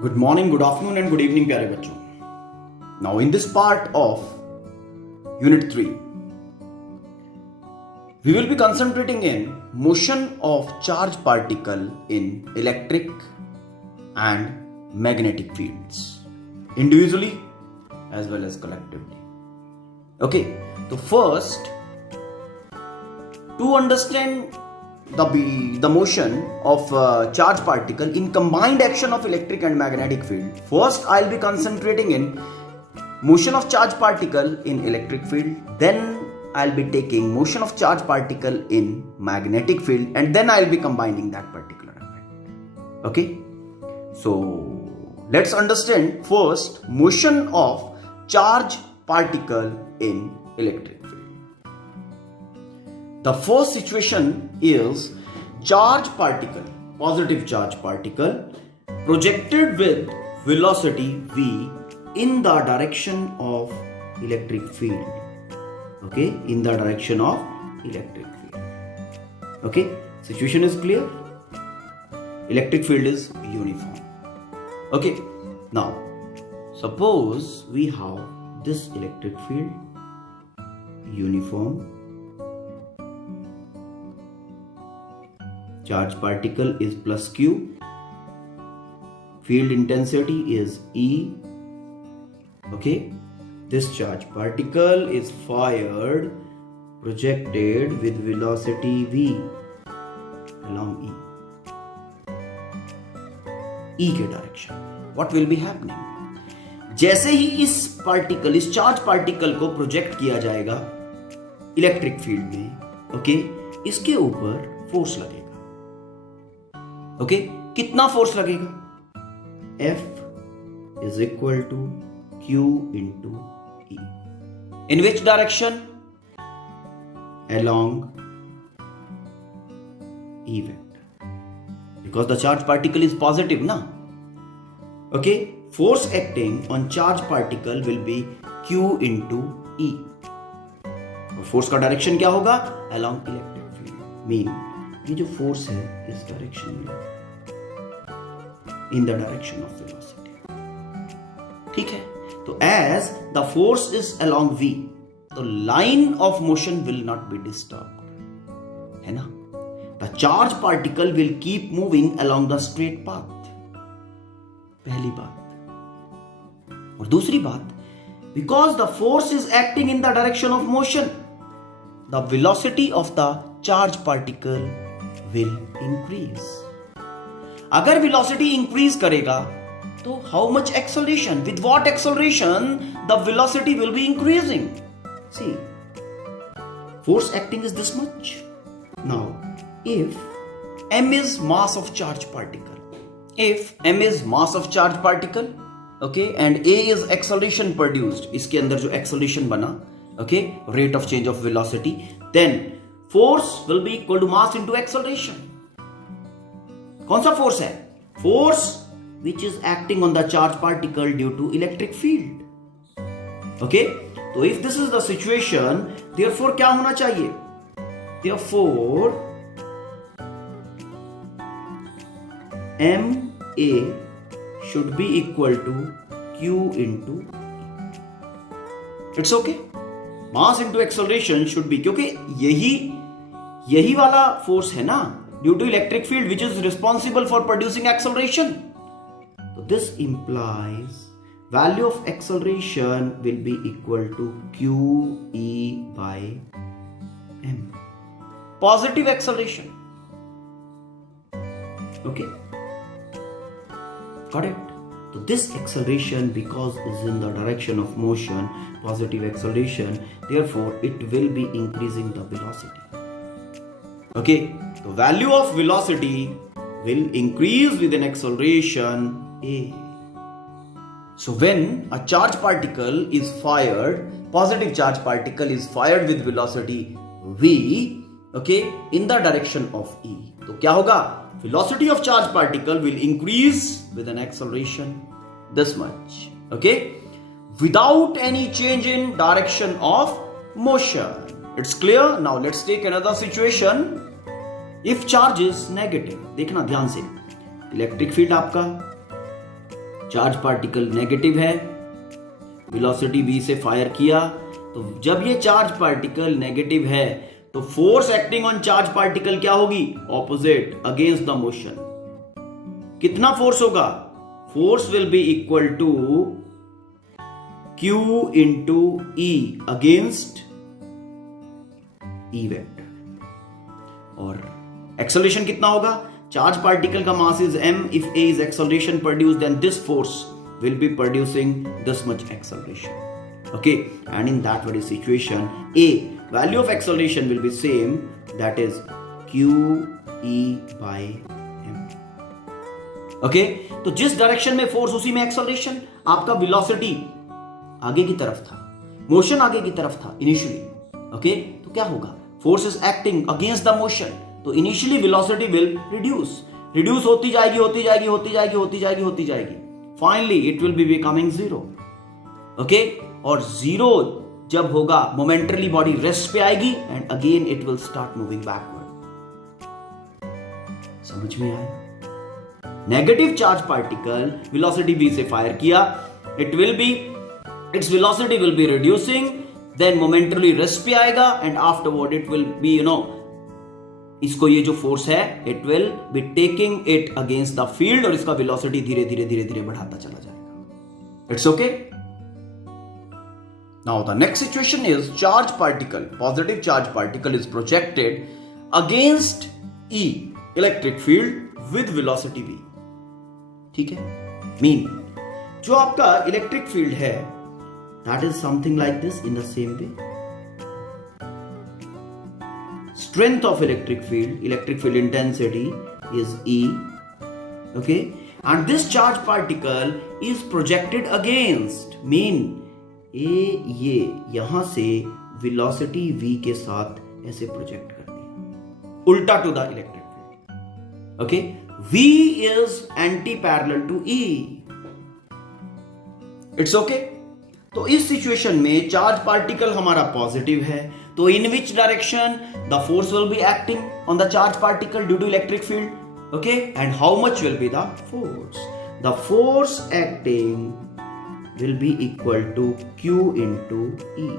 Good morning, good afternoon and good evening प्यारे बच्चों. Now in this part of Unit 3, we will be concentrating in motion of charged particle in electric and magnetic fields, individually as well as collectively. Okay, so first, to understand the motion of charged particle in combined action of electric and magnetic field, first I'll be concentrating in motion of charged particle in electric field, then I'll be taking motion of charged particle in magnetic field, and then I'll be combining that particular effect. Okay, so let's understand first motion of charged particle in electric field. The first situation is charged particle, positive charge particle, projected with velocity v in the direction of electric field. Okay, in the direction of electric field. Okay, situation is clear. Electric field is uniform. Okay, now suppose we have this electric field uniform. Charge particle is plus Q. Field intensity is E. Okay. This charge particle is fired, projected with velocity V along E के direction. What will be happening? जैसे ही इस charge particle को project किया जाएगा electric field में, okay, इसके ऊपर force लगेगा. ओके, कितना फोर्स लगेगा? F is equal to Q into E. In which direction? Along E vector. Because the charge particle is positive, na? Okay, force acting on charge particle will be Q into E. और force का direction क्या होगा? Along electric field. Mean ये जो force है इस direction में, in the direction of velocity. ठीक है, तो as the force is along v, तो line of motion will not be disturb, है ना. The charge particle will keep moving along the straight path. पहली बात. और दूसरी बात, because the force is acting in the direction of motion, the velocity of the charge particle will increase. अगर velocity increase करेगा तो how much acceleration, with what acceleration the velocity will be increasing? See, force acting is this much. Now if m is mass of charge particle, if m is mass of charge particle, okay, and a is acceleration produced, इसके अंदर जो acceleration बना, okay, rate of change of velocity, then force will be equal to mass into acceleration. कौन सा force है? Force which is acting on the charge particle due to electric field. Okay, तो if this is the situation, therefore क्या होना चाहिए? Therefore ma should be equal to q into E. It's okay. Mass into acceleration should be, क्योंकि यही वाला force है ना, due to electric field which is responsible for producing acceleration. तो this implies value of acceleration will be equal to q e by m. Positive acceleration. Okay, got it. So this acceleration, because is in the direction of motion, positive acceleration, therefore it will be increasing the velocity. Okay, the value of velocity will increase with an acceleration a. So when a charge particle is fired, positive charge particle is fired with velocity v, okay, in the direction of E, तो क्या होगा? Velocity of charge particle will increase with an acceleration this much, okay, without any change in direction of motion. It's clear. Now let's take another situation. If charge is negative, देखना ध्यान से, electric field आपका charge particle negative है, velocity v से fire किया, तो जब ये चार्ज पार्टिकल नेगेटिव है तो force acting on charge particle क्या होगी? Opposite, against the motion. कितना फोर्स होगा? Force will be equal to Q into E against E vector. और एक्सेलरेशन कितना होगा? चार्ज पार्टिकल का mass is m, if a is acceleration produced then this force will be producing this much acceleration. Okay, and in that very situation a value of acceleration will be same, that is q e by m. Okay, तो जिस direction में force उसी में acceleration. आपका velocity आगे की तरफ था, मोशन आगे की तरफ था इनिशियली। ओके, तो क्या होगा? Force is acting against the motion, तो इनिशियली वेलोसिटी विल रिड्यूस होती जाएगी, होती जाएगी, होती जाएगी, होती जाएगी, होती जाएगी। Finally it will be becoming zero. Okay, और जीरो जब होगा मोमेंटरली बॉडी रेस्ट पे आएगी and again it will start moving backward. समझ में आया? Negative charge particle velocity v से फायर किया, its velocity will be reducing, then momentarily rest पे आएगा and afterward it will B इसको ये जो फोर्स है it will be taking it against the field और इसका वेलोसिटी धीरे धीरे धीरे धीरे बढ़ाता चला जाएगा। It's okay. Now the next situation is charge particle, positive charge particle is projected against E electric field with velocity v। ठीक है, मीन जो आपका इलेक्ट्रिक फील्ड है that is something like this in the same way. Strength of electric field intensity is E, okay, and this charge particle is projected against, mean ये यहां से velocity v के साथ ऐसे प्रोजेक्ट कर दिया उल्टा to the electric field. Okay, v is anti parallel to E. It's okay. तो इस सिचुएशन में चार्ज पार्टिकल हमारा पॉजिटिव है, तो in which direction the force will be acting on the charge particle due to electric field? Okay, and how much will be the force? The force acting will be equal to Q into E।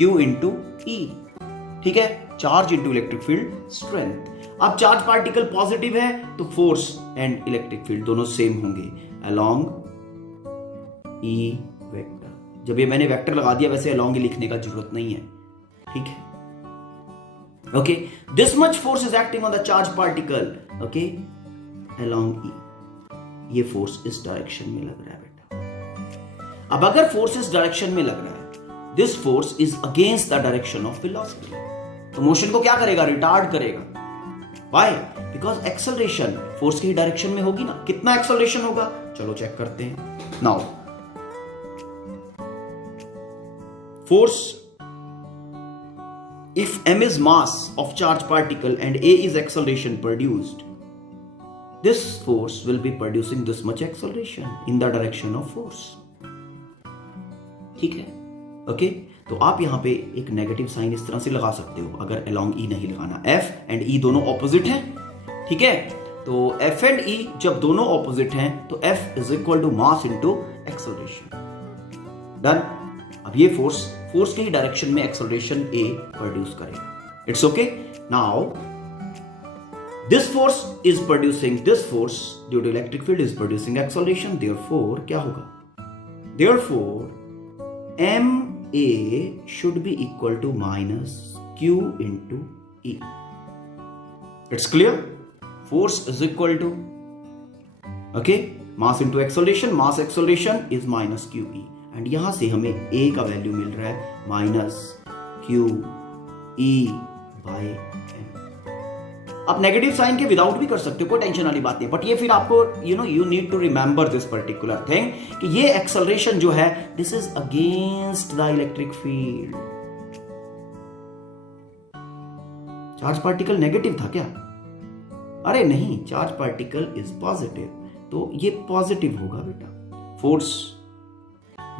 Q into E, ठीक है, charge into electric field strength. अब charge particle positive है तो force and electric field दोनों same होंगे along E vector. जब ये मैंने वेक्टर लगा दिया, वैसे अलोंग ही लिखने का जरूरत नहीं है, ठीक है। Okay, this much force is acting on the charge particle, okay, along E। ये फोर्स इस डायरेक्शन में लग रहा है बेटा। अब अगर फोर्स इस डायरेक्शन में लग रहा है, this force is against the direction of velocity, तो मोशन को क्या करेगा? रिटार्ड करेगा। व्हाई? बिकॉज एक्सेलरेशन फोर्स की डायरेक्शन में होगी ना। कितना एक्सेलरेशन होगा? चलो चेक करते हैं। Now force, if m is mass of charge particle and a is acceleration produced, this force will be producing this much acceleration in the direction of force। ठीक है, ओके। तो आप यहां पे एक नेगेटिव साइन इस तरह से लगा सकते हो अगर along E नहीं लगाना। F एंड E दोनों ऑपोजिट हैं, ठीक है, तो F एंड E जब दोनों ऑपोजिट हैं तो F is equal to mass into acceleration. Done. अब ये फोर्स के ही डायरेक्शन में एक्सेलरेशन A प्रोड्यूस करेगा। It's okay. Now this force is producing, this force due to electric field is producing acceleration, therefore क्या होगा? Therefore ma should be equal to minus Q into E। It's clear? Force is equal to, okay, mass into acceleration, mass acceleration is minus QE, and यहां से हमें A का value मिल रहा है minus QE by M। आप negative sign के without भी कर सकते हो, कोई टेंशन वाली बात नहीं, बट ये फिर आपको you need to remember this particular thing कि ये एक्सेलरेशन जो है this is against the electric field. Charge particle negative था क्या? अरे नहीं, चार्ज पार्टिकल इज पॉजिटिव, तो ये पॉजिटिव होगा बेटा। Force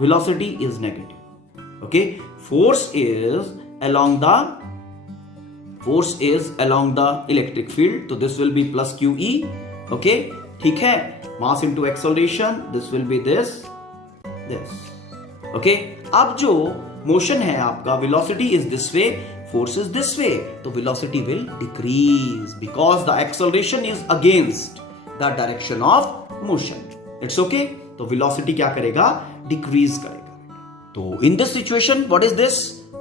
velocity is negative, okay, force is along the electric field, तो this will be plus QE, okay, ठीक है। mass into acceleration, this will be this. Okay, अब जो motion है आपका, velocity is this way, force is this way, तो velocity will decrease because the acceleration is against the direction of motion. It's okay, तो velocity क्या करेगा, decrease करेगा. तो in this situation what is this?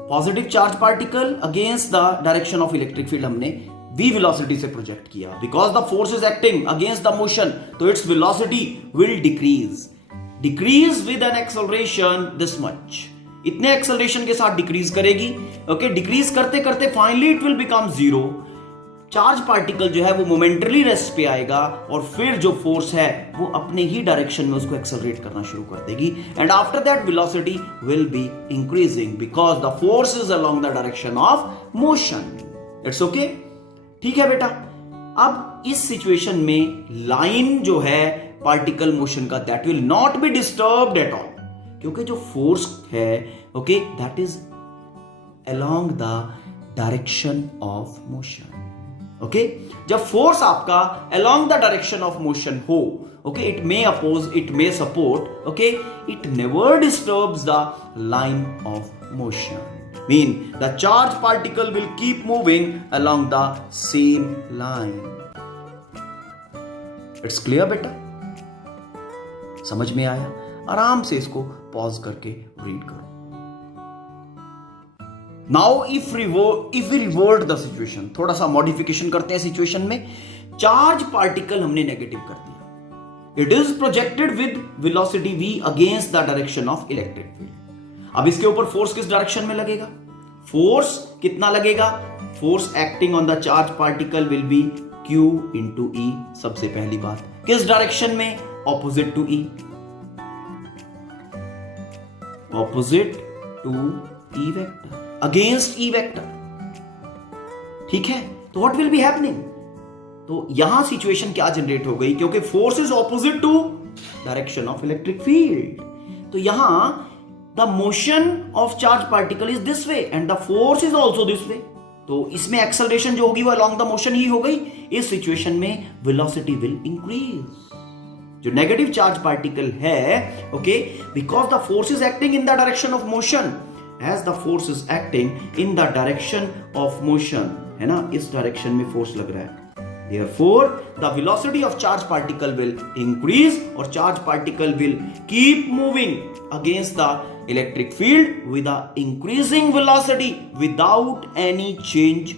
Positive charge particle against the direction of electric field हमने v velocity से project किया. Because the force is acting against the motion, तो its velocity will decrease with an acceleration this much. इतने acceleration के साथ decrease करेगी. Okay, decrease करते करते finally it will become zero. Charge particle जो है वो मोमेंटरी रेस्ट पे आएगा और फिर जो फोर्स है वो अपने ही डायरेक्शन में उसको एक्सेलरेट करना शुरू कर देगी. And after that velocity will be increasing because the force is along the direction of motion. It's okay, ठीक है बेटा. अब इस सिचुएशन में लाइन जो है पार्टिकल मोशन का, that will not be disturbed at all, क्योंकि जो फोर्स है okay that is along the direction of motion. Okay, जब फोर्स आपका along the direction of motion हो, okay, it may oppose, it may support, okay, it never disturbs the line of motion. Mean the charge particle will keep moving along the same line. It's clear बेटा, समझ में आया? आराम से इसको pause करके read करो. Now if we revert the situation, थोड़ा सा मॉडिफिकेशन करते हैं सिचुएशन में. चार्ज पार्टिकल हमने नेगेटिव कर दिया. It is projected with velocity v against the direction of electric field. अब इसके ऊपर फोर्स किस डायरेक्शन में लगेगा? फोर्स कितना लगेगा? Force acting on the charge particle will be q into e. सबसे पहली बात, किस डायरेक्शन में? Opposite to e. Opposite to e vector, against e vector. ठीक है, तो व्हाट विल बी हैपनिंग? तो यहां सिचुएशन क्या जनरेट हो गई? क्योंकि force is opposite to direction of electric field, तो यहां the motion of charge particle is this way and the force is also this way. तो इसमें एक्सेलरेशन जो होगी वो अलोंग द मोशन ही हो गई. इस सिचुएशन में वेलोसिटी विल इंक्रीज. जो नेगेटिव चार्ज पार्टिकल है, okay, because the force is acting in the direction of motion, as the force is acting in the direction of motion, है ना, इस direction में फोर्स लग रहा है. Therefore, the velocity of charge particle will increase और charge particle will keep moving against the electric field with a increasing velocity without any change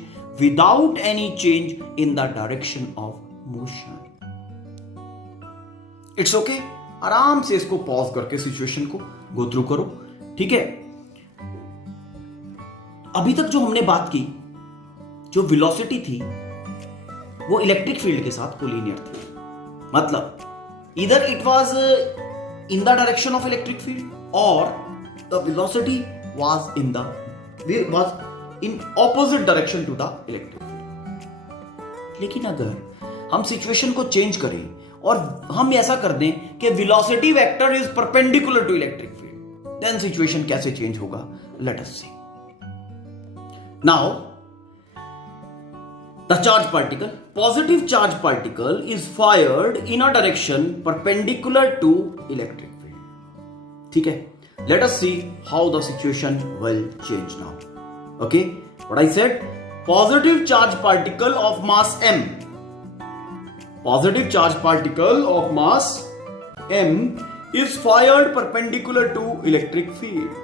in the direction of motion. It's okay. आराम से इसको pause करके situation को go through करो. ठीक है, अभी तक जो हमने बात की, जो वेलोसिटी थी वो इलेक्ट्रिक फील्ड के साथ कोलिनियर थी. मतलब इधर it was in the direction of electric field और the velocity was in opposite direction to the electric field. लेकिन अगर हम सिचुएशन को चेंज करें और हम ऐसा कर दें कि velocity vector is perpendicular to electric field, then situation कैसे चेंज होगा? Let us see. Now the charge particle, positive charge particle is fired in a direction perpendicular to electric field. ठीक है, let us see how the situation will change now. Okay, what I said, positive charge particle of mass m, positive charge particle of mass m is fired perpendicular to electric field.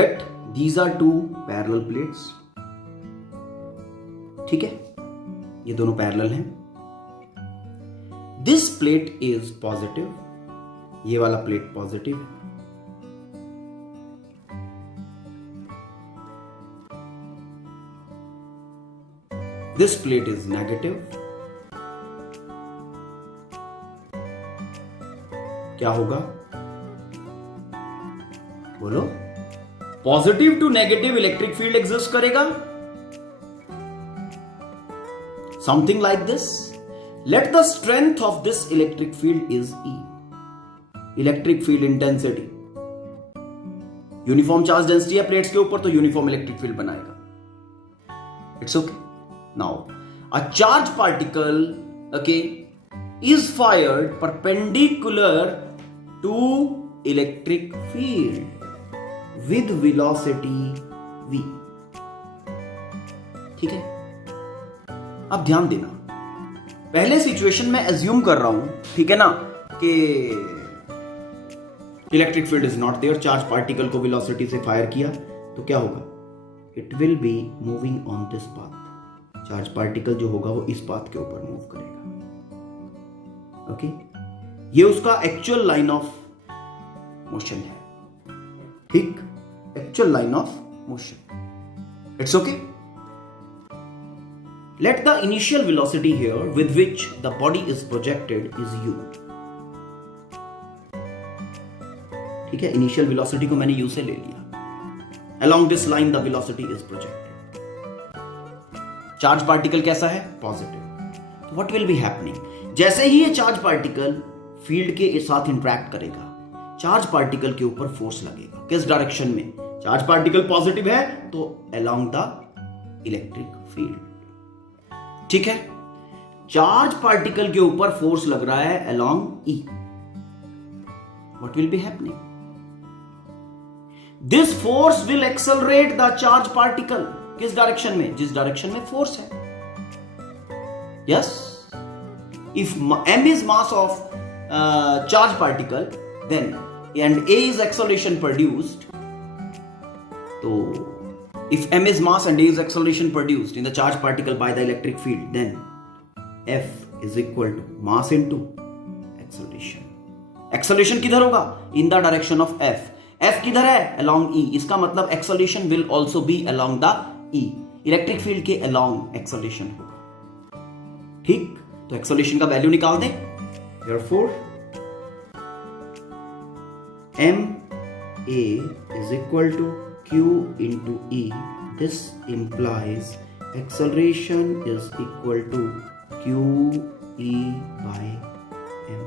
Let these are two parallel plates. ठीक है, ये दोनों parallel हैं. This plate is positive, ये वाला plate positive. This plate is negative. क्या होगा? बोलो. Positive to negative electric field exist करेगा. Something like this. Let the strength of this electric field is E. Electric field intensity. Uniform charge density है plates के ऊपर, तो uniform electric field बनाएगा. It's okay. Now, a charge particle, okay, is fired perpendicular to electric field with velocity v. ठीक है, अब ध्यान देना, पहले सिचुएशन में एज्यूम कर रहा हूं, ठीक है ना, कि electric field is not there, charge particle को वेलोसिटी से फायर किया, तो क्या होगा, it will be moving on this path, charge particle जो होगा वो इस पाथ के ऊपर मूव करेगा, ओके, ये उसका एक्चुअल लाइन ऑफ मोशन है, ठीक, actual line of motion, it's okay. Let the initial velocity here with which the body is projected is u. ठीक है, initial velocity को मैंने u से ले लिया. Along this line the velocity is projected. Charge particle कैसा है? Positive. तो what will be happening? जैसे ही ये charge particle field के साथ interact करेगा, charge particle के ऊपर force लगेगा. किस direction में? Charge particle positive है तो along the electric field. ठीक है, चार्ज पार्टिकल के ऊपर फोर्स लग रहा है along E. What will be happening? This force will accelerate the charge particle. किस डायरेक्शन में? जिस डायरेक्शन में फोर्स है. Yes, if m is mass of charge particle then and a is acceleration produced, तो if m is mass and a is acceleration produced in the charge particle by the electric field, then F is equal to mass into acceleration. Acceleration किधर होगा? In the direction of F. F किधर है? Along E. इसका मतलब acceleration will also be along the E. Electric field के along acceleration होगा. ठीक? तो acceleration का वैल्यू निकाल दें. Therefore, m a is equal to q into e. This implies acceleration is equal to q e by m.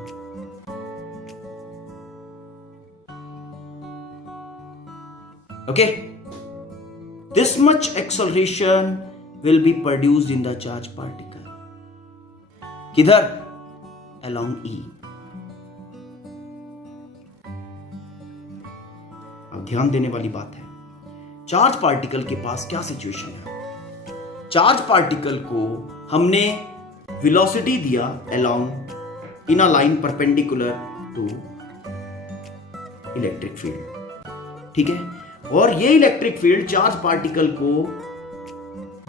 Okay, this much acceleration will be produced in the charge particle. किधर? Along E. अब ध्यान देने वाली बात है, charge particle के पास क्या situation है. चार्ज पार्टिकल को हमने वेलोसिटी दिया along in a line perpendicular to electric field. ठीक है, और ये इलेक्ट्रिक फील्ड चार्ज पार्टिकल को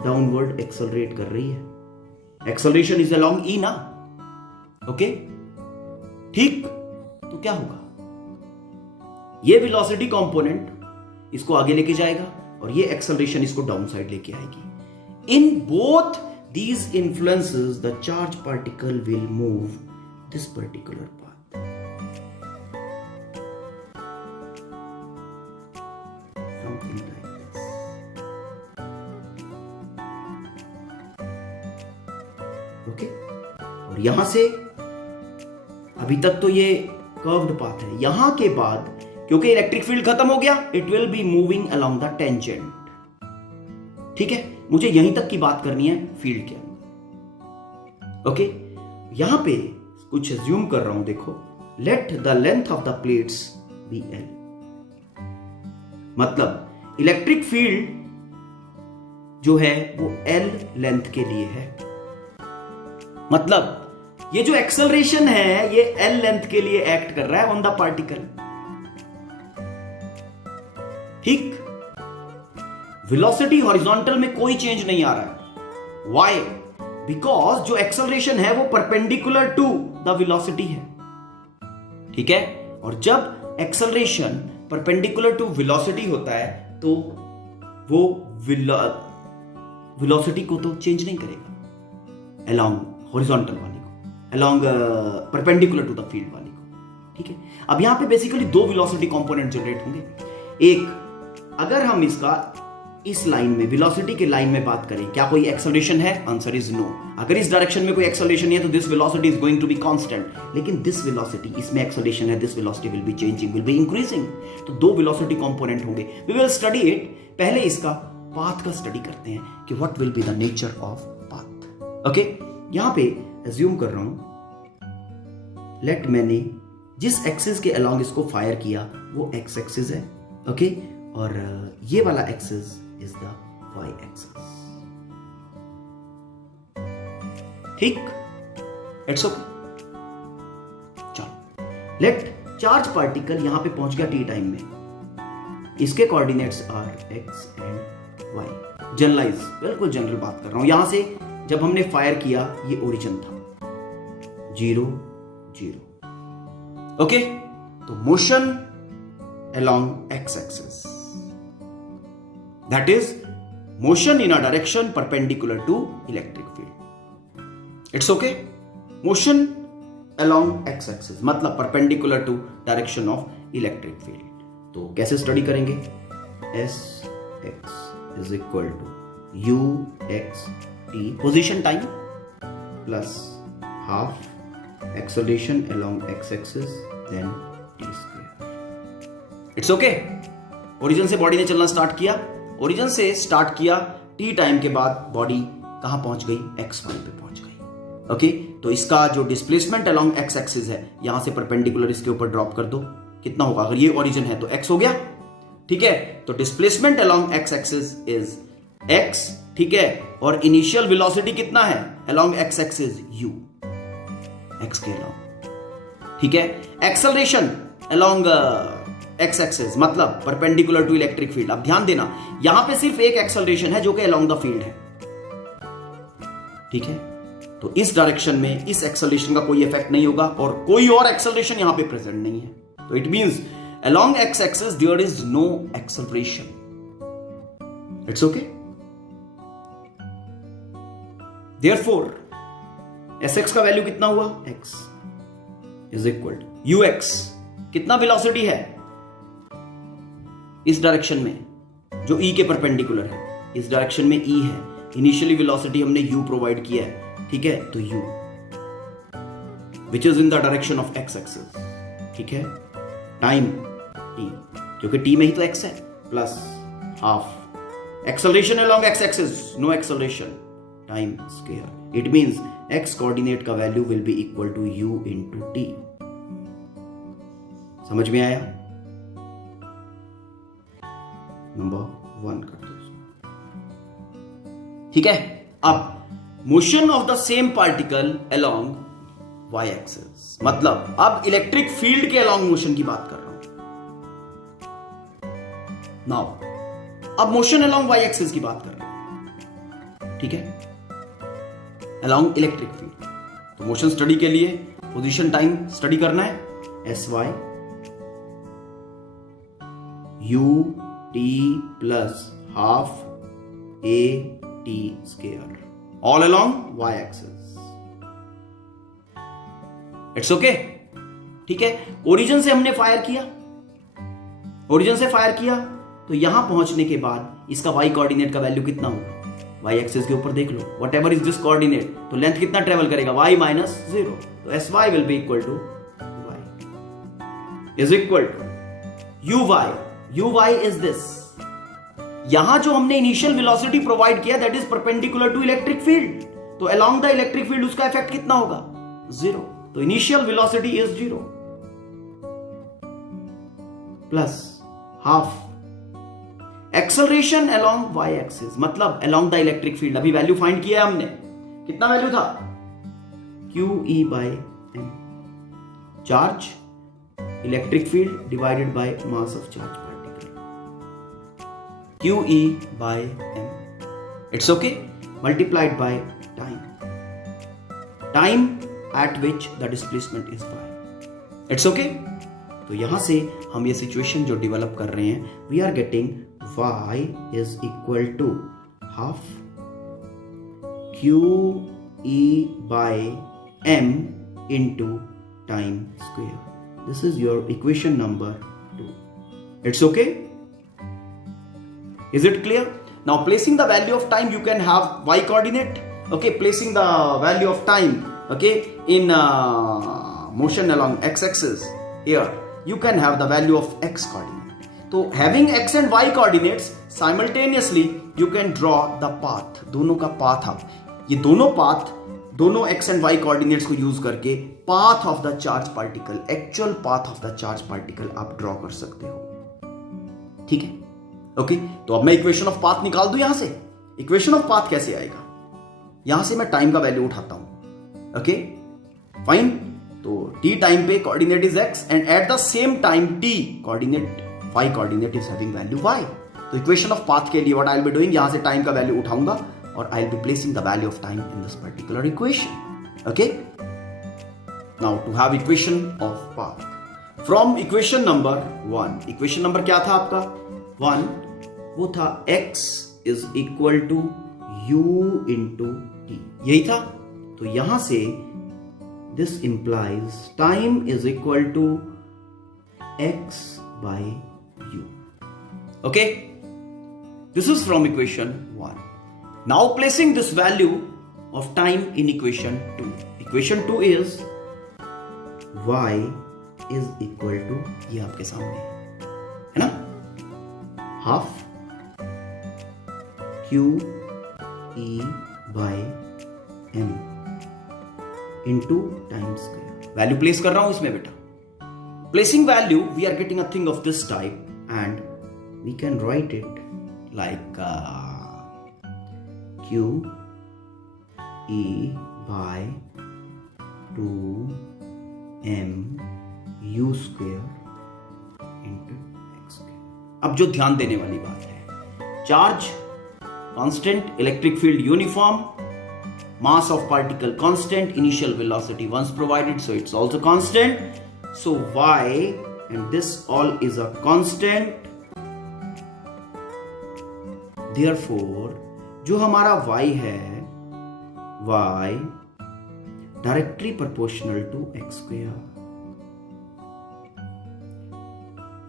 डाउनवर्ड एक्सेलरेट कर रही है. एक्सेलरेशन इज अलोंग ई ना. ओके, ठीक, तो क्या होगा, ये वेलोसिटी कंपोनेंट इसको आगे लेके जाएगा और ये एक्सेलरेशन इसको डाउन साइड लेके आएगी. In both these influences the charge particle will move this particular path. Something like this. Okay, और यहां से अभी तक तो ये कर्व्ड पाथ है. यहां के बाद क्योंकि इलेक्ट्रिक फील्ड खत्म हो गया, it will be moving along the tangent. ठीक है, मुझे यहीं तक की बात करनी है फील्ड के अंदर. ओके, यहां पे कुछ एज्यूम कर रहा हूं. देखो, let the length of the plates be L. मतलब इलेक्ट्रिक फील्ड जो है वो एल लेंथ के लिए है. मतलब ये जो एक्सेलरेशन है ये एल लेंथ के लिए एक्ट कर रहा है ऑन द पार्टिकल. ठीक, वेलोसिटी हॉरिजॉन्टल में कोई चेंज नहीं आ रहा है. व्हाई? बिकॉज जो एक्सेलरेशन है वो परपेंडिकुलर टू द वेलोसिटी है. ठीक है, और जब एक्सेलरेशन परपेंडिकुलर टू वेलोसिटी होता है तो वो वेलोसिटी को तो चेंज नहीं करेगा अलोंग हॉरिजॉन्टल वाली को, along perpendicular to the field वाली को. ठीक है, अब यहां पे बेसिकली दो वेलोसिटी कंपोनेंट जनरेट होंगे. एक, अगर हम इसका इस लाइन में वेलोसिटी के लाइन में बात करें, क्या कोई एक्सेलरेशन है? Answer is no. अगर इस डायरेक्शन में कोई एक्सेलरेशन है तो this velocity is going to be constant. लेकिन दिस वेलोसिटी, इसमें एक्सेलरेशन है, this velocity will be changing, will be increasing. तो दो वेलोसिटी कंपोनेंट होंगे. We will study it. पहले इसका पाथ का स्टडी करते हैं कि what will be the nature of path. Okay, यहां पे एज्यूम कर रहा हूं, लेट मैंने जिस एक्सिस के अलोंग इसको फायर किया वो एक्स एक्सिस है, ओके, और ये वाला axis is the y axis. ठीक, इट्स ओके। चलो, लेट चार्ज पार्टिकल यहां पे पहुंच गया टी टाइम में, इसके coordinates are x and y. Generalize, बिल्कुल जनरल बात कर रहा हूं। यहां से जब हमने फायर किया ये ओरिजिन था 0 0, ओके। तो motion along x axis, that is motion in a direction perpendicular to electric field. It's okay. Motion along x axis मतलब perpendicular to direction of electric field. तो कैसे स्टडी करेंगे? S x is equal to u x t position time plus half acceleration along x axis then t square. It's okay. Origin से body ने चलना start किया, origin से start किया, T time के बाद बॉडी कहां पहुंच गई? एक्स वाई पे पहुंच गई, ओके। तो इसका जो डिस्प्लेसमेंट अलोंग एक्स एक्सिस है यहां से परपेंडिकुलर इसके ऊपर ड्रॉप कर दो, कितना होगा? अगर ये ओरिजिन है तो एक्स हो गया, ठीक है। तो displacement along x axis is x, ठीक है, और इनिशियल वेलोसिटी कितना है along x axis? You, x के अलोंग, ठीक है। एक्सेलरेशन अलोंग एक्स एक्सिस मतलब परपेंडिकुलर टू इलेक्ट्रिक फील्ड। अब ध्यान देना, यहां पे सिर्फ एक एक्सेलरेशन है जो कि अलोंग द फील्ड है, ठीक है। तो इस डायरेक्शन में इस एक्सेलरेशन का कोई इफेक्ट नहीं होगा और कोई और एक्सेलरेशन यहां पे प्रेजेंट नहीं है। तो it means along x axis there is no acceleration. It's okay. Therefore Sx का वैल्यू कितना हुआ? x is equal to ux। कितना वेलोसिटी है इस डायरेक्शन में जो E के परपेंडिकुलर है? इस डायरेक्शन में E है, इनिशियली वेलोसिटी हमने u प्रोवाइड किया है, ठीक है। तो u which is in the direction of x axis, ठीक है। टाइम t, क्योंकि t में ही तो x है, plus half acceleration along x axis, no acceleration, time square. It means x coordinate का value will be equal to u into t. समझ में आया? नंबर 1 कर दो, ठीक है। अब motion of the same particle along y axis मतलब अब इलेक्ट्रिक फील्ड के अलोंग मोशन की बात कर रहा हूं। नाउ अब मोशन अलोंग y एक्सिस की बात कर रहे हैं, ठीक है, अलोंग इलेक्ट्रिक फील्ड। तो मोशन स्टडी के लिए पोजीशन टाइम स्टडी करना है, s y u t plus half a t square all along y axis. It's okay, ठीक है। ओरिजिन से हमने फायर किया, ओरिजिन से फायर किया तो यहां पहुंचने के बाद इसका वाई कोऑर्डिनेट का वैल्यू कितना होगा? y एक्सिस के ऊपर देख लो, whatever is this coordinate, तो लेंथ कितना ट्रेवल करेगा? y minus 0। तो s y will be equal to y is equal to u y. U y is this, यहां जो हमने इनिशियल वेलोसिटी प्रोवाइड किया that is perpendicular to electric field, तो along the electric field उसका effect कितना होगा? 0। तो initial velocity is 0 plus half acceleration along y axis मतलब अलोंग द इलेक्ट्रिक फील्ड। अभी वैल्यू फाइंड किया हमने, कितना वैल्यू था? QE by m, charge electric field divided by mass of charge particle, QE by m, it's okay, multiplied by time, time eight which the displacement is by. It's okay. तो यहां से हम ये situation जो develop कर रहे हैं, we are getting y is equal to half QE by m into time square. This is your equation number 2. It's okay? Is it clear? Now placing the value of time, you can have y coordinate, okay, placing the value of time, okay, in motion along x axis, here you can have the value of x coordinate. तो having x and y coordinates simultaneously you can draw the path, दोनों का path. अब ये दोनों path दोनों x and y coordinates को use करके path of the charge particle, actual path of the charge particle आप ड्रॉ कर सकते हो। ठीक है, ओके। तो अब मैं इक्वेशन ऑफ पाथ निकाल दूं यहां से। इक्वेशन ऑफ पाथ कैसे आएगा? यहां से मैं टाइम का वैल्यू उठाता हूं। Okay fine. तो t टाइम पे coordinate is x and at the same time t coordinate y coordinate is having value y। तो इक्वेशन ऑफ पाथ के लिए what I will be doing, यहां से टाइम का वैल्यू उठाऊंगा और I will be placing the value of time in this particular equation. Okay, now to have equation of path from equation number 1। Equation number क्या था आपका? 1, वो था x is equal to u into t, यही था। तो यहां से this implies time is equal to x by u। Okay, this is from equation 1। Now placing this value of time in equation 2. Equation 2 is y is equal to, ये आपके सामने है ना, half q e by m into time square। Value place कर रहा हूं इसमें बेटा। Placing value, we are getting a thing of this type and we can write it like q e by 2m u square into x square। अब जो ध्यान देने वाली बात है, charge constant, electric field uniform, mass of particle constant, initial velocity once provided, so it's also constant, so y and this all is a constant, therefore जो हमारा y है, y directly proportional to x square.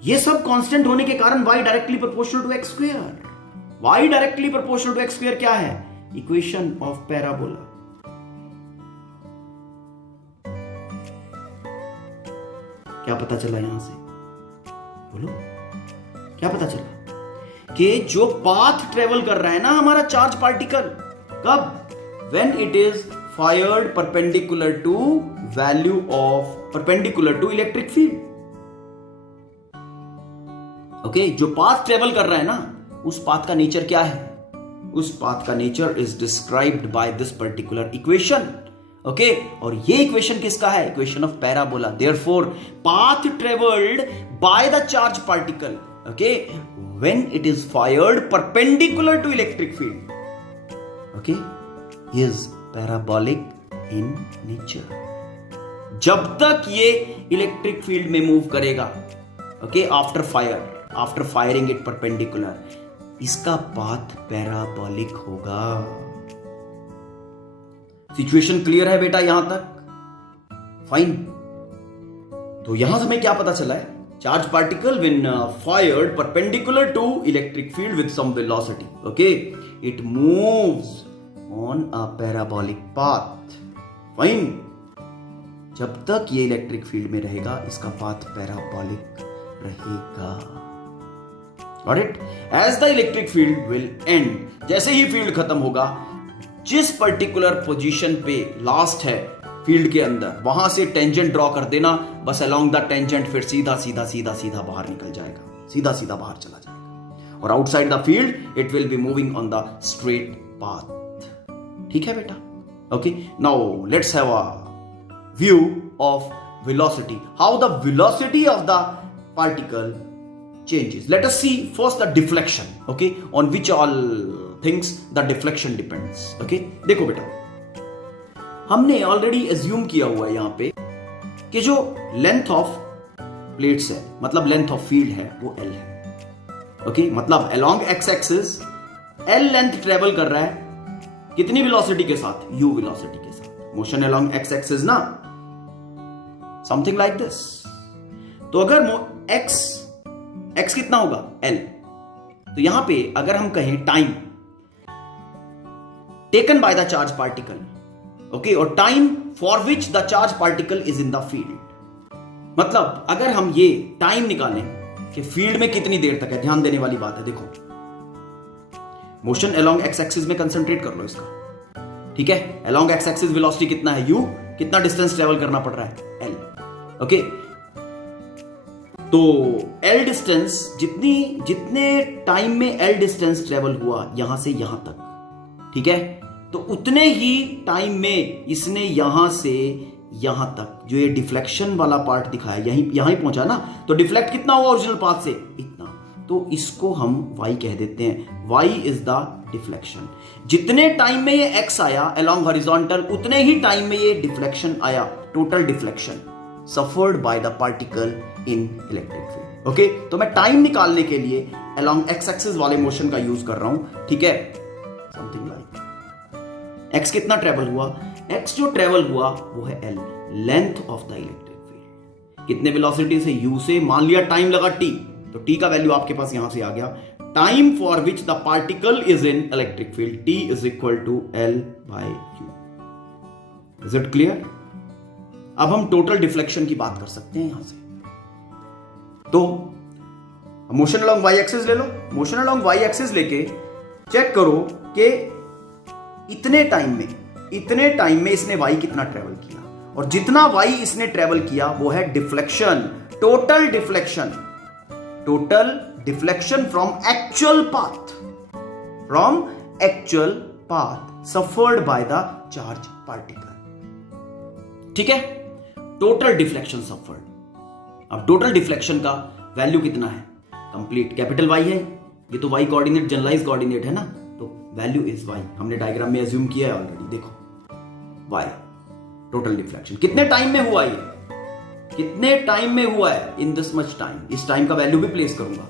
ये सब constant होने के कारण y directly proportional to x square. y directly proportional to x square क्या है? Equation of parabola. क्या पता चला यहां से? बोलो, क्या पता चला? कि जो पाथ ट्रेवल कर रहा है ना हमारा चार्ज पार्टिकल, कब? When it is fired perpendicular to value of perpendicular to electric field. Okay, जो पाथ ट्रेवल कर रहा है ना, उस पाथ का नेचर क्या है? उस पाथ का nature is described by this particular equation. Okay, और ये इक्वेशन किसका है? Equation of parabola. Therefore path travelled by the charge particle, okay, when it is fired perpendicular to electric field, okay, is parabolic in nature। जब तक ये electric field में move करेगा, okay, after firing it perpendicular, इसका path parabolic होगा। Situation clear है बेटा यहां तक? फाइन। तो यहां से हमें क्या पता चला है? Charge particle when fired perpendicular to electric field with some velocity, okay, it moves on a parabolic path। Fine। जब तक ये इलेक्ट्रिक फील्ड में रहेगा, इसका पाथ पैराबोलिक रहेगा। Got it? As the electric field will end, जैसे ही field खत्म होगा, जिस पर्टिकुलर पोजीशन पे लास्ट है फील्ड के अंदर, वहां से टेंजेंट ड्रॉ कर देना, बस अलोंग द टेंजेंट फिर सीधा सीधा सीधा सीधा बाहर निकल जाएगा, सीधा सीधा बाहर चला जाएगा, और outside the field it will be moving on the straight path. ठीक है बेटा? Okay, now let's have a view of velocity, how the velocity of the particle changes। Let us see first the deflection, okay, on which all things the deflection depends। okay, देखो बेटा, हमने already assume किया हुआ है यहां पे कि जो लेंथ ऑफ प्लेट्स है, मतलब लेंथ ऑफ फील्ड है, वो L है। ओके, मतलब along x axis L length travel कर रहा है कितनी वेलोसिटी के साथ? U वेलोसिटी के साथ। मोशन अलोंग एक्स एक्सिस ना, समथिंग लाइक दिस। तो अगर x कितना होगा? L। तो यहां पे अगर हम कहें time taken by the charge particle, okay, और time for which the charge particle is in the field, मतलब अगर हम ये टाइम निकालें कि फील्ड में कितनी देर तक है, ध्यान देने वाली बात है। देखो, मोशन अलोंग एक्स एक्सिस में कंसंट्रेट कर लो इसका, ठीक है, along x एक्सिस वेलोसिटी कितना है u, कितना डिस्टेंस ट्रेवल करना पड़ रहा है l. ओके, तो l डिस्टेंस जितने टाइम में l डिस्टेंस ट्रेवल हुआ यहां से यहां तक, ठीक है, तो उतने ही टाइम में इसने यहां से यहां तक जो ये डिफ्लेक्शन वाला पार्ट दिखाया यहां ही पहुंचा ना, तो डिफ्लेक्ट कितना हुआ ओरिजिनल पाथ से, इतना. तो इसको हम y कह देते हैं. y is the deflection. जितने टाइम में ये x आया अलोंग हॉरिजॉन्टल, उतने ही टाइम में ये डिफ्लेक्शन आया, total deflection suffered by the particle in electric field. Okay, तो मैं टाइम निकालने के लिए अलोंग x एक्सिस वाले मोशन का यूज कर रहा हूं. ठीक है, समथिंग लाइक x कितना ट्रेवल हुआ, x जो ट्रेवल हुआ वो है l, length of the electric field. कितने वेलोसिटी से, u से. मान लिया टाइम लगा t, तो t का वैल्यू आपके पास यहां से आ गया. Time for which the particle is in electric field, t is equal to l by u. Is it clear? अब हम टोटल डिफ्लेक्शन की बात कर सकते हैं यहां से. तो मोशन अलोंग y एक्सिस ले लो. मोशन अलोंग y एक्सिस लेके चेक करो कि इतने टाइम में इसने y कितना ट्रेवल किया, और जितना y इसने ट्रेवल किया वो है deflection, total deflection from actual path suffered bye the charge particle. ठीक है, टोटल डिफ्लेक्शन सफर्ड. अब टोटल डिफ्लेक्शन का वैल्यू कितना है, कंप्लीट कैपिटल Y है, ये तो y कोऑर्डिनेट जनरलाइज कोऑर्डिनेट है ना, तो वैल्यू इज y. हमने डायग्राम में एज्यूम किया है ऑलरेडी. देखो y टोटल डिफ्लेक्शन कितने टाइम में हुआ, ये कितने टाइम में हुआ है, इन दिस मच टाइम. इस टाइम का वैल्यू भी प्लेस करूंगा.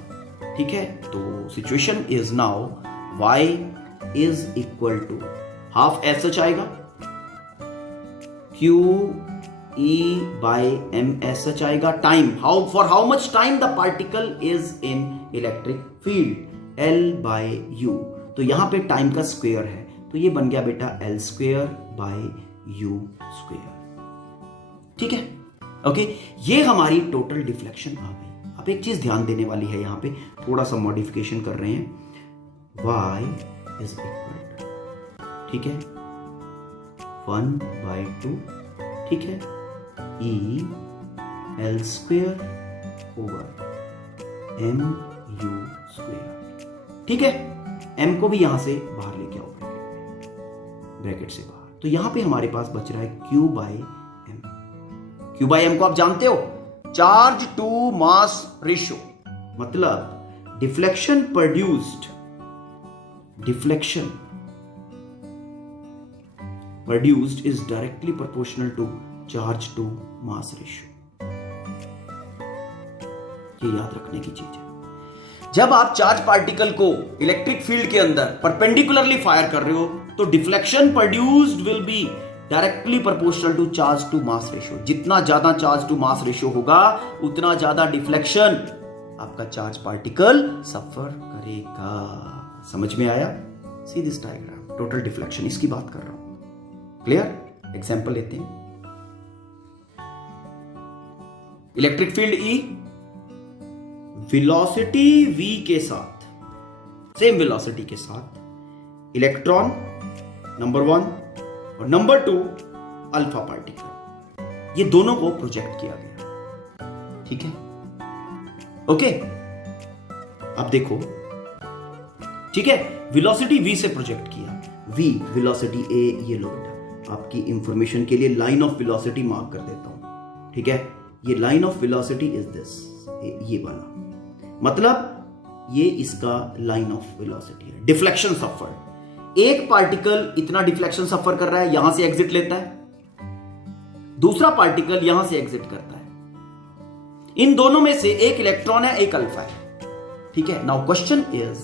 ठीक है, तो situation is now y is equal to half as such आएगा, q e by m as such आएगा. Time, for how much time the particle is in electric field, l by u. तो यहां पे time का square है, तो ये बन गया बेटा l square by u square. ठीक है, ओके, ये हमारी टोटल डिफ्लेक्शन आ गई. अब एक चीज ध्यान देने वाली है, यहां पे थोड़ा सा मॉडिफिकेशन कर रहे हैं. y इज इक्वल टू, ठीक है, 1/2, ठीक है, e l square over m u square. ठीक है, m को भी यहां से बाहर लेके आओ ब्रैकेट से बाहर. तो यहां पे हमारे पास बच रहा है q by m. q by m को आप जानते हो, चार्ज टू मास रेशियो. मतलब deflection produced is directly proportional to charge to mass ratio. ये याद रखने की चीज है. जब आप चार्ज पार्टिकल को इलेक्ट्रिक फील्ड के अंदर परपेंडिकुलरली फायर कर रहे हो, तो deflection produced will be directly proportional to charge to mass ratio. जितना ज्यादा चार्ज टू मास रेशियो होगा, उतना ज्यादा डिफ्लेक्शन आपका चार्ज पार्टिकल सफर करेगा. समझ में आया? See this diagram, total deflection, इसकी बात कर रहा हूं. क्लियर? एग्जाम्पल लेते हैं. Electric field E, velocity v के साथ, सेम वेलोसिटी के साथ इलेक्ट्रॉन नंबर 1 और नंबर 2 अल्फा पार्टिकल, ये दोनों को प्रोजेक्ट किया गया. ठीक है, ओके. अब देखो, ठीक है, वेलोसिटी v से प्रोजेक्ट किया. v वेलोसिटी a, ये लो बेटा, आपकी इंफॉर्मेशन के लिए लाइन ऑफ वेलोसिटी मार्क कर देता हूं. ठीक है, ये line of velocity is this, ये वाला, मतलब ये इसका लाइन ऑफ वेलोसिटी है. डिफ्लेक्शन सफर, एक पार्टिकल इतना डिफ्लेक्शन सफर कर रहा है, यहां से एग्जिट लेता है, दूसरा पार्टिकल यहां से एग्जिट करता है. इन दोनों में से एक इलेक्ट्रॉन है, एक अल्फा है. ठीक है, now question is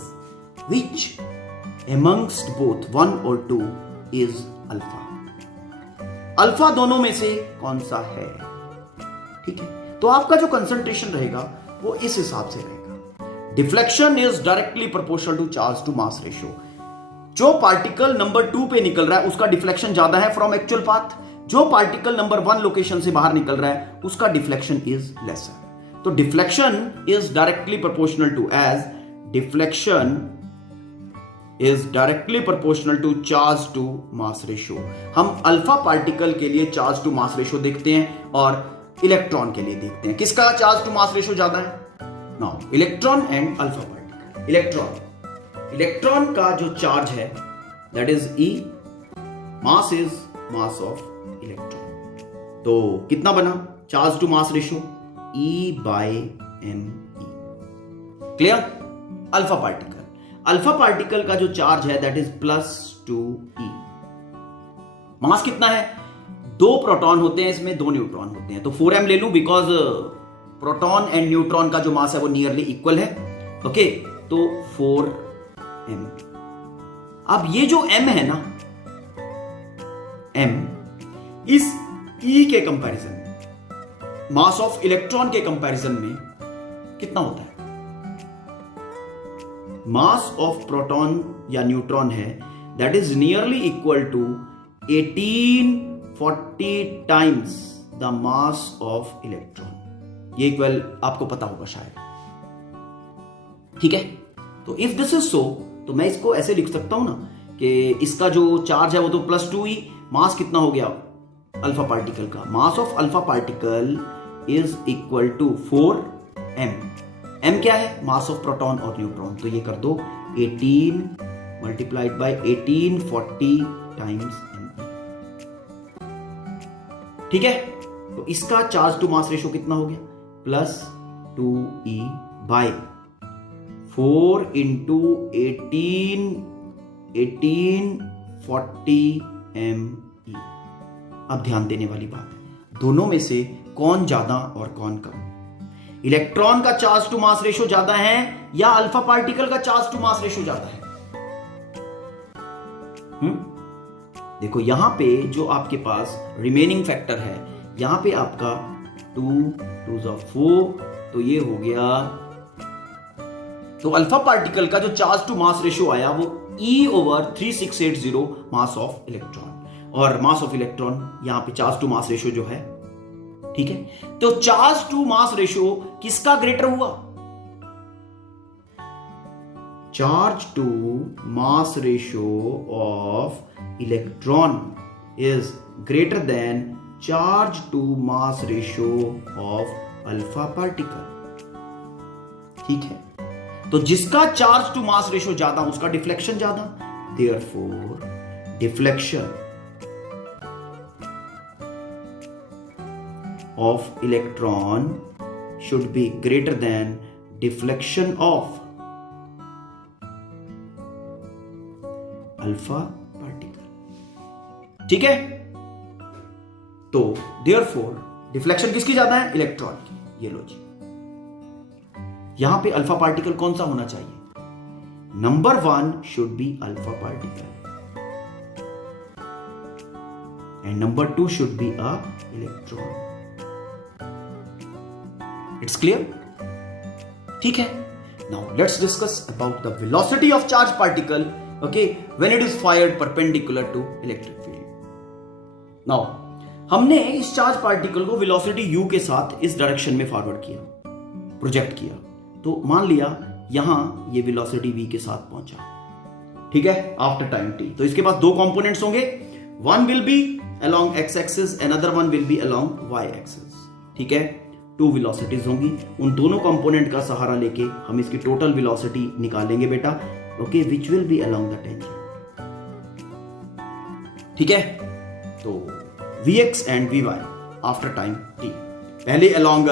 which amongst both 1 और 2 is alpha. अल्फा दोनों में से कौन सा है? ठीक है, तो आपका जो कंसंट्रेशन रहेगा वो इस हिसाब से रहेगा. Deflection is directly proportional to charge to mass ratio. जो पार्टिकल नंबर 2 पे निकल रहा है उसका डिफ्लेक्शन ज्यादा है फ्रॉम एक्चुअल पाथ. जो पार्टिकल नंबर 1 लोकेशन से बाहर निकल रहा है उसका डिफ्लेक्शन इज लेसर. तो deflection is directly proportional to, as deflection is directly proportional to charge to mass ratio. हम अल्फा पार्टिकल के लिए चार्ज टू मास रेशियो देखते हैं और इलेक्ट्रॉन के लिए देखते हैं किसका चार्ज टू मास रेशियो ज्यादा है। Now electron and alpha particle. Electron का जो चार्ज है that is E, mass is mass of electron. तो कितना बना charge to mass ratio E/me। Clear. Alpha particle का जो चार्ज है दैट इज +2e। मास कितना है, 2 प्रोटॉन होते हैं इसमें, 2 न्यूट्रॉन होते हैं, तो 4m ले लूं बिकॉज प्रोटॉन एंड न्यूट्रॉन का जो मास है वो नियरली इक्वल है। ओके, तो 4m। अब ये जो m है ना, m इस E के कंपैरिजन में, मास ऑफ इलेक्ट्रॉन के कंपैरिजन में कितना होता है। मास ऑफ प्रोटॉन या न्यूट्रॉन है that is nearly equal to 1840 times the mass of electron. ये इक्वल आपको पता होगा शायद, ठीक है। तो इफ दिस इज सो, तो मैं इसको ऐसे लिख सकता हूं ना कि इसका जो चार्ज है वो तो +2e, मास कितना हो गया अल्फा पार्टिकल का, mass of alpha particle is equal to 4m। m क्या है, मास ऑफ प्रोटॉन और न्यूट्रॉन, तो ये कर दो 18 मल्टीप्लाइड बाय 1840 टाइम्स m। ठीक है, तो इसका चार्ज टू मास रेशियो कितना हो गया, +2e बाय 4 इंटू 1840 me। अब ध्यान देने वाली बात है, दोनों में से कौन ज्यादा और कौन कम। इलेक्ट्रॉन का चार्ज टू मास रेशियो ज्यादा है या अल्फा पार्टिकल का चार्ज टू मास रेशियो ज्यादा है। देखो यहां पे जो आपके पास रिमेनिंग फैक्टर है, यहां पे आपका 2 2 4, तो ये हो गया। तो अल्फा पार्टिकल का जो चार्ज टू मास रेशियो आया वो E/3680 मास ऑफ इलेक्ट्रॉन, और मास ऑफ इलेक्ट्रॉन यहां पे चार्ज टू मास रेशियो जो है, ठीक है। तो चार्ज टू मास रेशियो किसका ग्रेटर हुआ, charge to mass ratio of electron is greater than charge to mass ratio of alpha particle. ठीक है, तो जिसका चार्ज टू मास रेशियो ज्यादा उसका डिफ्लेक्शन ज्यादा, therefore deflection of electron should be greater than deflection of alpha particle। ठीक है, तो therefore डिफ्लेक्शन किसकी ज्यादा है, इलेक्ट्रॉन की। ये लो जी, यहां पे अल्फा पार्टिकल कौन सा होना चाहिए, number 1 should be alpha particle and number 2 should be a electron. It's clear? ठीक है, now let's discuss about the velocity of charged particle, okay, when it is fired perpendicular to electric field. Now हमने इस charge particle को velocity u के साथ इस direction में forward किया, प्रोजेक्ट किया, तो मान लिया यहां ये वेलोसिटी v के साथ पहुंचा, ठीक है, आफ्टर टाइम t। तो इसके पास 2 कंपोनेंट्स होंगे, one will be along x axis, another one will be along y axis. ठीक है, 2 वेलोसिटीज होंगी, उन दोनों कंपोनेंट का सहारा लेके हम इसकी टोटल वेलोसिटी निकालेंगे बेटा, okay, which will be along the tangent. ठीक है, तो Vx and Vy after time t, पहले along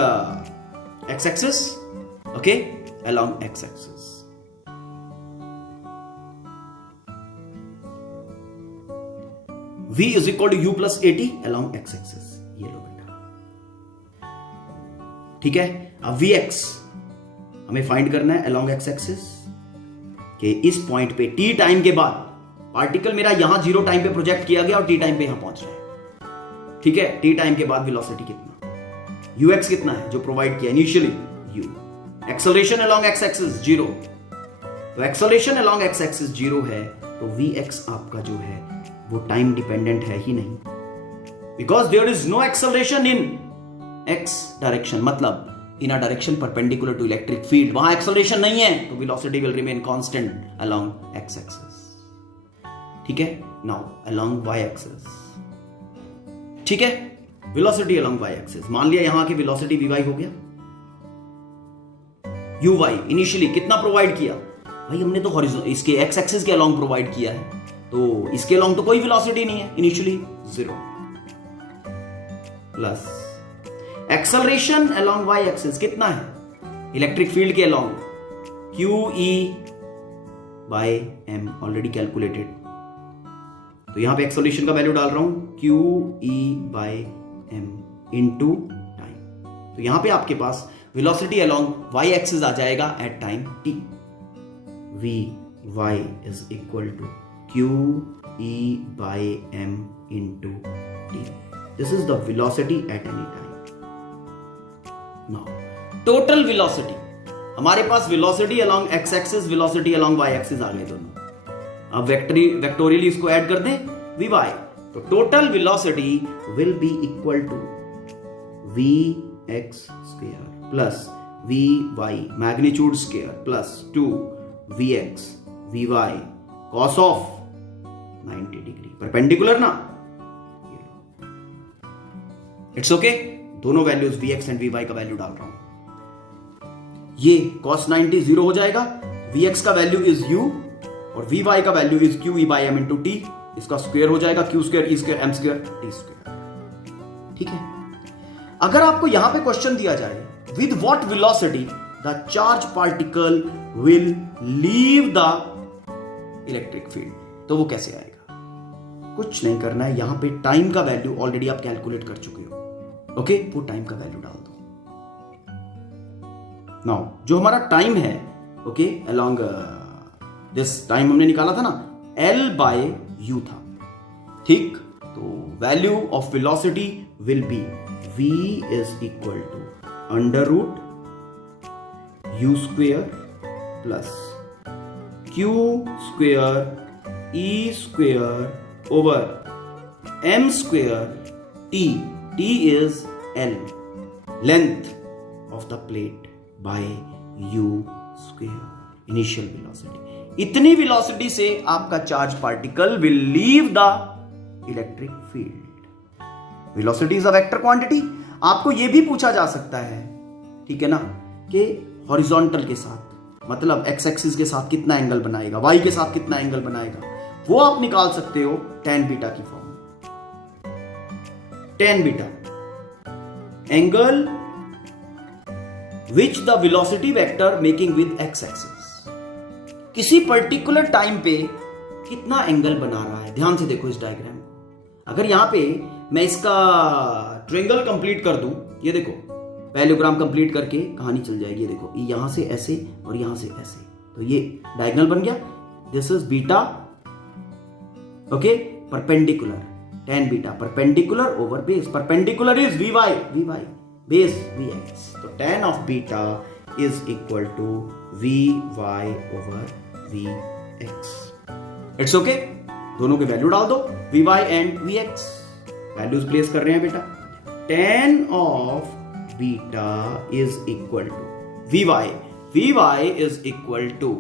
x axis, okay, along x axis. V is equal to u plus at along x axis, ये लो बेटा। ठीक है, अब Vx हमें फाइंड करना है अलोंग x एक्सिस कि इस पॉइंट पे t टाइम के बाद पार्टिकल मेरा यहां 0 टाइम पे प्रोजेक्ट किया गया और t टाइम पे यहां पहुंच रहा है। ठीक है, t टाइम के बाद वेलोसिटी कितना, ux कितना है जो प्रोवाइड किया initially, u। Acceleration along x axis 0, तो एक्सेलरेशन अलोंग x एक्सिस 0 है, तो Vx आपका जो है वो टाइम डिपेंडेंट है ही नहीं, because there is no acceleration in x direction, मतलब in a direction perpendicular to electric field, वहां एक्सेलरेशन नहीं है, तो velocity will remain constant along x axis. ठीक है। नाउ अलोंग y एक्सिस, ठीक है, वेलोसिटी अलोंग y एक्सिस, मान लिया यहां की वेलोसिटी vy हो गया। uy इनिशियली कितना प्रोवाइड किया भाई हमने तो हॉरिजॉन्टल इसके x एक्सिस के अलोंग प्रोवाइड किया है, तो इसके अलोंग तो कोई वेलोसिटी नहीं है, initially 0 plus acceleration along y axis कितना है इलेक्ट्रिक फील्ड के along QE by m already calculated, तो यहां पे एक्सेलरेशन का वैल्यू डाल रहा हूं QE by m into time, तो यहां पे आपके पास वेलोसिटी अलोंग y एक्सिस आ जाएगा at time t, vy is equal to QE by m into t, this is the velocity at any time. Now total velocity, हमारे पास velocity along x axis, velocity along y axis आ गए दोनों, अब vectorially इसको add कर दें vy, तो total velocity will be equal to vx square plus vy magnitude square plus 2 vx vy cos of 90 degree perpendicular ना, इट्स ओके, दोनों वैल्यूज vx एंड vy का वैल्यू डाल रहा हूं, ये cos 90 0 हो जाएगा, vx का वैल्यू इज u और vy का value is QE by m into t, इसका स्क्वायर हो जाएगा q square e square m square t square, ठीक है। अगर आपको यहां पे क्वेश्चन दिया जाए with what velocity the charge particle will leave the electric field, तो वो कैसे आएगा? कुछ नहीं करना है, यहां पे टाइम का वैल्यू ऑलरेडी आप कैलकुलेट कर चुके हो, ओके, वो टाइम का वैल्यू डाल दो। नाउ जो हमारा टाइम है, ओके, अलोंग दिस टाइम हमने निकाला था ना L बाय U था, ठीक, तो value of velocity will be v is equal to under root u square plus q square e square over m square t, t is L length of the plate by u square initial velocity, इतनी velocity से आपका charge particle will leave the electric field. Velocity is a vector quantity, आपको यह भी पूछा जा सकता है, ठीक है ना, कि हॉरिजॉन्टल के साथ मतलब x एक्सिस के साथ कितना एंगल बनाएगा, y के साथ कितना एंगल बनाएगा, वो आप निकाल सकते हो tan बीटा की फॉर्म में। tan beta angle which the velocity vector making with x axis, किसी पर्टिकुलर टाइम पे कितना एंगल बना रहा है। ध्यान से देखो इस डायग्राम, अगर यहां पे मैं इसका ट्रायंगल कंप्लीट कर दूं, ये देखो पैरेललोग्राम कंप्लीट करके कहानी चल जाएगी, ये देखो यहां से ऐसे और यहां से ऐसे, तो ये डायगोनल बन गया, this is beta, okay, perpendicular, tan beta perpendicular over base, perpendicular is vy base vx, तो tan of beta is equal to vy over vx, it's okay, दोनों के वैल्यू डाल दो vy and vx, values place कर रहे हैं बेटा, tan of beta is equal to vy is equal to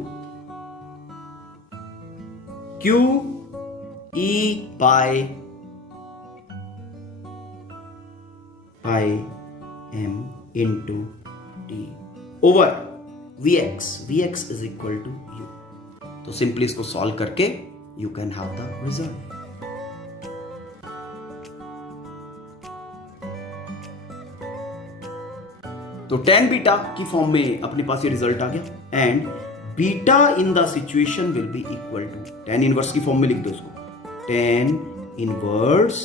q e by m into t over vx is equal to u, तो simply इसको सॉल्व करके you can have the result. तो tan beta की form में अपने पास ये result आ गया, and beta in the situation will be equal to, tan inverse की फॉर्म में लिख दो इसको, tan inverse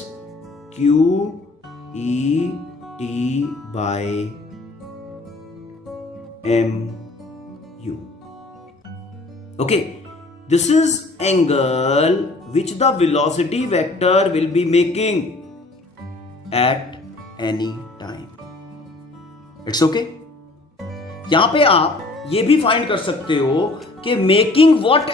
q e t by m u, okay, this is angle which the velocity vector will be making at any time, it's okay। यहां पे आप ये भी फाइंड कर सकते हो कि making what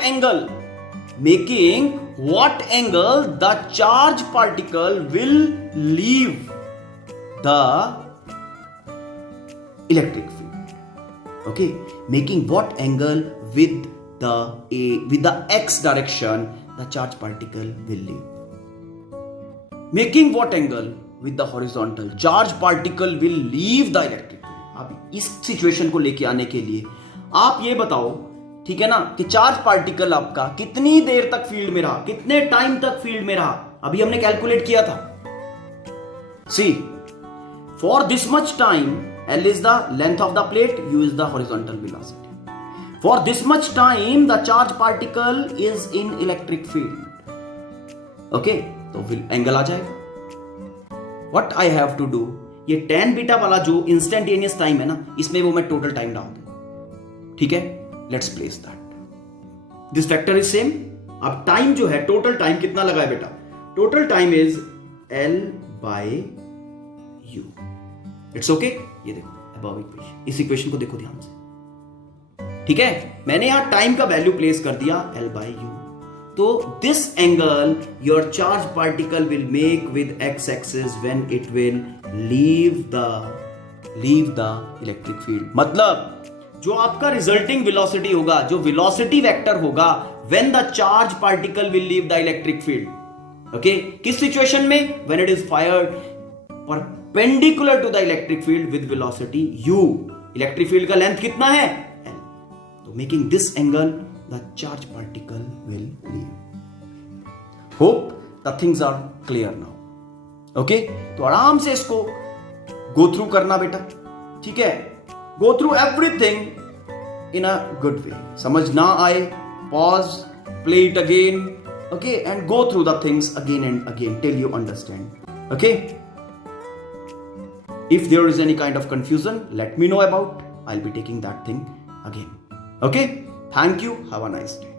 angle the charge particle will leave the electric field, okay, making what angle with the x direction the charged particle will leave. Making what angle with the horizontal? Charged particle will leave the electric field. अब इस situation को लेके आने के लिए आप ये बताओ, ठीक है ना, कि चार्ज पार्टिकल आपका कितनी देर तक फील्ड में रहा, कितने टाइम तक फील्ड में रहा. अभी हमने कैलकुलेट किया था. See, for this much time L is the length of the plate, U is the horizontal velocity. For this much time, the charge particle is in electric field. Okay, तो angle आ जाएगा. What I have to do, ये tan beta वाला जो instantaneous time है ना, इसमें वो मैं टोटल टाइम डाल दूं. ठीक है, let's place that. This vector is same. अब टाइम जो है, टोटल टाइम कितना लगा है बेटा? Total time is L by U. It's okay. ये देखो अबव इक्वेशन, इस इक्वेशन को देखो ध्यान से. ठीक है, मैंने यहां टाइम का वैल्यू प्लेस कर दिया L by U. तो this angle your charge particle will make with x axis when it will leave the electric field. मतलब जो आपका रिजल्टिंग वेलोसिटी होगा, जो वेलोसिटी वेक्टर होगा, when the charge particle will leave the electric field. Okay, किस situation में? When it is fired perpendicular to the electric field with velocity u. Electric field का length कितना है? L. तो making this angle, the charge particle will leave. Hope the things are clear now. Okay? तो आराम से इसको go through करना बेटा. ठीक है? Go through everything in a good way. समझ ना आए, pause, play it again. Okay? And go through the things again and again till you understand. Okay? If there is any kind of confusion, let me know about. I'll be taking that thing again. Okay? Thank you. Have a nice day.